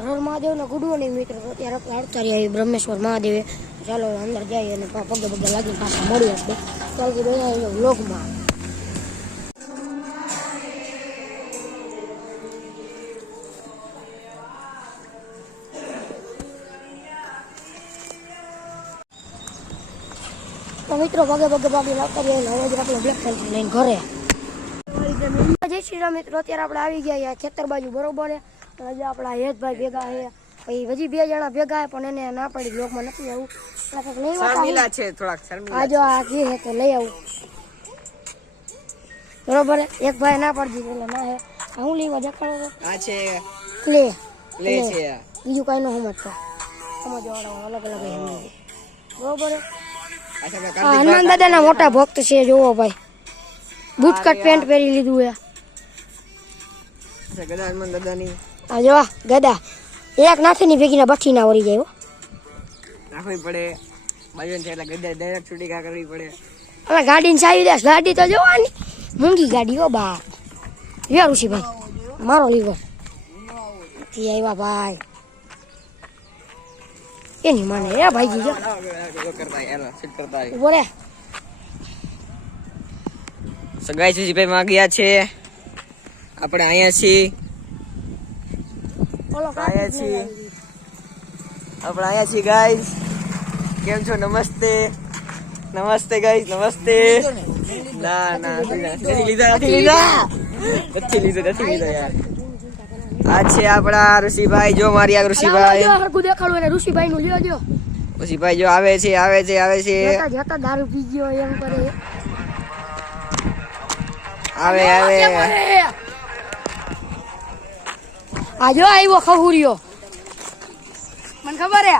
હર મહાદેવ ને good morning મિત્રો. અત્યારે આપણે આવતા રહ્યા બ્રહ્મેશ્વર મહાદેવે. ચાલો અંદર જઈએ અને પગે પગે લાગી પાછા મળીએ આપણે. ચાલતી રહ્યા વ્લોગમાં. તો મિત્રો પગે પગે લાવતા રહીએ. હવે જ આપણે બ્લેક પેન્ટ લઈને ઘરે. જય શ્રી રામ મિત્રો. અત્યારે આપણે આવી ગયા ખેતર બાજુ બરોબર. હજી આપણા હેતભાઈ ભેગા છે, પછી હજી 2 જણા ભેગા પણ એને ના પડી બ્લોકમાં નથી આવું. આજો આ ઘી હે તો લઈ આવું બરોબર. એક ભાઈ ના પડતી એટલે ના હે. હું લેવા દેખાડો આ છે ક્લે છે, બીજું કઈ ન સમજતો. સમજવાળા અલગ અલગ સમજે બરોબર. હનુમાન દાદાના મોટા ભક્ત છે. જોવો ભાઈ, બૂટકટ પેન્ટ પહેરી લીધું હે. ગદા હનુમાન દાદાની આ જો ગદા એક નાથની ભેગીના બઠી ના વળી જાય. નાખવી પડે બાજુન છે એટલે ગદા ડાયરેક્ટ છૂટી કા કરવી પડે. હવે ગાડીની ચાવી દેસ. ગાડી તો જોવાની મૂંગી ગાડી હો બા. યો ઋષિભાઈ મારો લીવો થી આવ્યા ભાઈ. એની માને એ ભાઈજી જો કરતા યાર ફિટ કરતા બોલે. સગાઈ સુજીભાઈ માં ગયા છે. આપણે અહીંયા છીએ. આપણે અહીંયા છીએ ગાઈસ. કેમ છો? નમસ્તે નમસ્તે ગાઈસ. નમસ્તે. ના નથી લીધા યાર. આ છે આપણા ઋષિભાઈ. જો મારી આ ઋષિભાઈ દેખાડો એને. ઋષિભાઈ નું લ્યો જો. ઋષિભાઈ જો આવે છે દારૂ પી ગયો એમ કરે. આવે આ જો આવ્યો ખહુરિયો. મને ખબર હે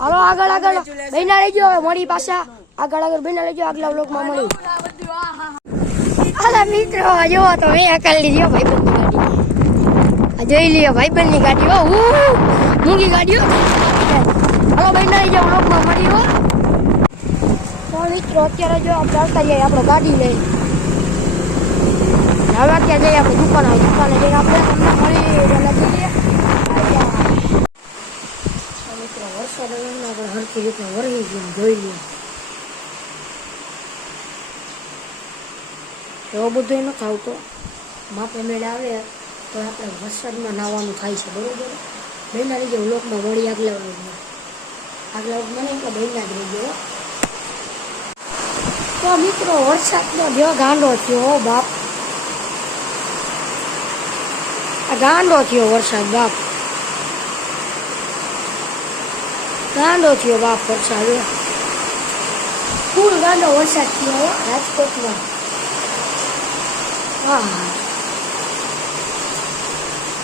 હાલો આગળ બહેના લઈ ગયો. મળી પાછા આગળ બહેના લઈ ગયો. આગલા બ્લોકમાં મળી. હાલા મિત્રો જો તો મેં અકલ લીધો ભાઈબંધની ગાડી. જોઈ લ્યો ભાઈબંધની ગાડી. હો મૂંગી ગાડીઓ. હાલો બહેના લઈ જાઓ બ્લોકમાં મળી. હો તો મિત્રો અત્યારે જો આપણે આવતા જઈએ આપણો ગાડી લઈ. હવે અત્યારે જઈએ આપણે દુકાને જઈને આપણે તમને મળી મિત્રો. વરસાદ આપણે હરખી રીતના વરસી ગયું જોઈ લઈએ. એવો બધો નથી આવતો. માપે મેળે આવે તો આપણે વરસાદમાં નાહવાનું થાય છે બરોબર. બહેના લીધે લોકમાં વળી આગલા મને એટલે બહેના જ રહી ગયો. તો મિત્રો વરસાદનો જો ગાંડો થયો બાપ. ગાંડો થયો વરસાદ બાપ. ગાંડો થયો બાપ વરસાદ. ફૂલ ગાંડો વરસાદ થયો રાજકોટમાં.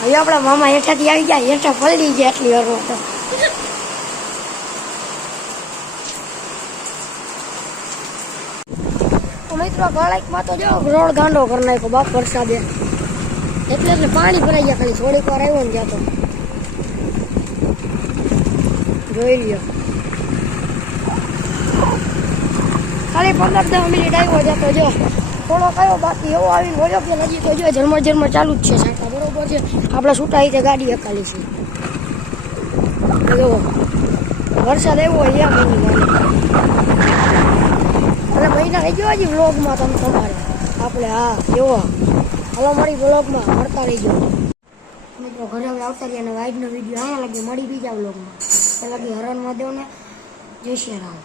હવે આપણા મામા હેઠાથી આવી ગયા. હેઠા પલળી ગયા એટલી હરો તો. મિત્રો ગળાઈકમાં તો જો રોડ ગાંડો કરી નાખ્યો બાપ વરસાદે. એટલે પાણી ભરાઈ ગયા. ખાલી થોડીક વાર આવ્યો ને ત્યાં તો જોઈ લ્યો. ખાલી 15-10 મિનિટ આવ્યો જતો જો થોડો કયો બાકી એવો આવીને બોલ્યો કે નજીક તો જો ઝરમર ચાલુ જ છે સાંટા બરોબર છે. આપણે છૂટા રીતે ગાડી હકાલી છે. જો વરસાદ આવ્યો હોય એમ એની માને. અને મહિના રહી ગયો હજી વ્લોગમાં તમારે આપણે. હા એવો હાલો મળી વ્લોગમાં મળતા રહીજો મિત્રો. ઘરે હવે આવતા રહ્યા અને વાઇડનો વિડીયો અહીંયા લાગી મળી બીજા વ્લોગમાં. ત્યાં લાગી હરણ મહાદેવને જય શ્રી રામ.